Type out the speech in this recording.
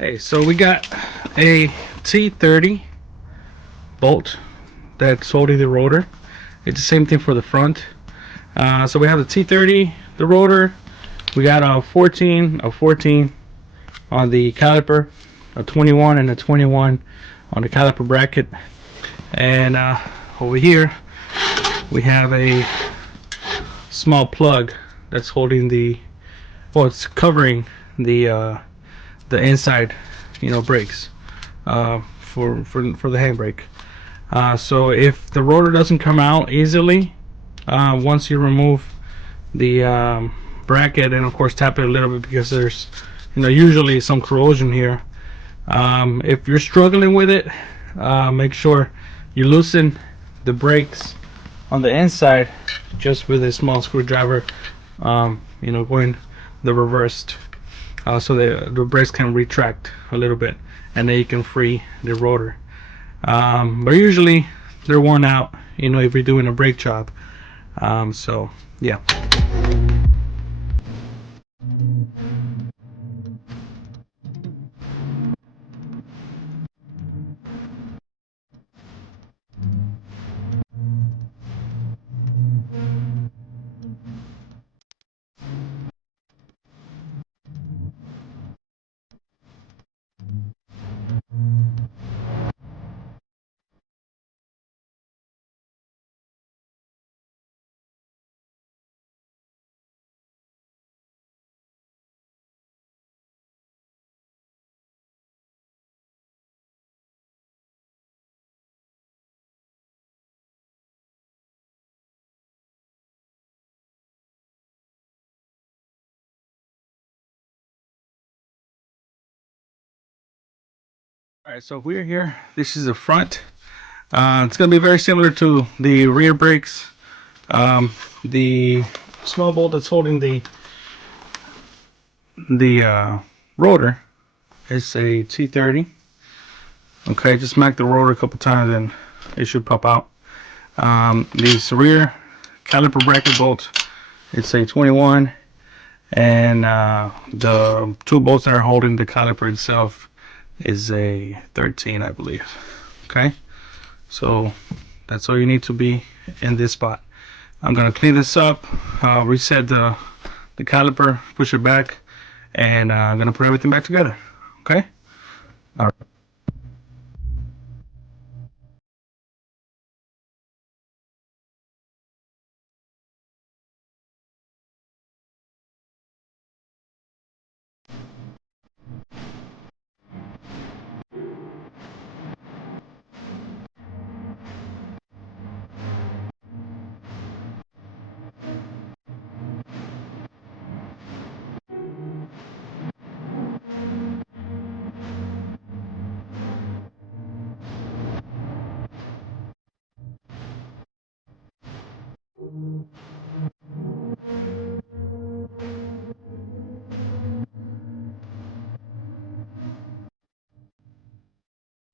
Hey, so we got a T30 bolt that's holding the rotor. It's the same thing for the front. So we have the T30, the rotor. We got a 14 on the caliper, a 21 and a 21 on the caliper bracket, and over here we have a small plug that's holding the, well, it's covering the inside, brakes for the handbrake. So if the rotor doesn't come out easily, once you remove the bracket, and of course tap it a little bit, because there's usually some corrosion here. If you're struggling with it, make sure you loosen the brakes on the inside just with a small screwdriver, going the reversed, so the brakes can retract a little bit, and then you can free the rotor. But usually they're worn out, if you're doing a brake job. So yeah. Alright, so we're here. This is the front. It's going to be very similar to the rear brakes. The small bolt that's holding the rotor is a T30. Okay, just smack the rotor a couple times and it should pop out. This rear caliper bracket bolt, it's a 21, and the two bolts that are holding the caliper itself is a 13, I believe. Okay, so that's all you need to be in this spot. I'm gonna clean this up, reset the caliper, push it back, and I'm gonna put everything back together. Okay. All right.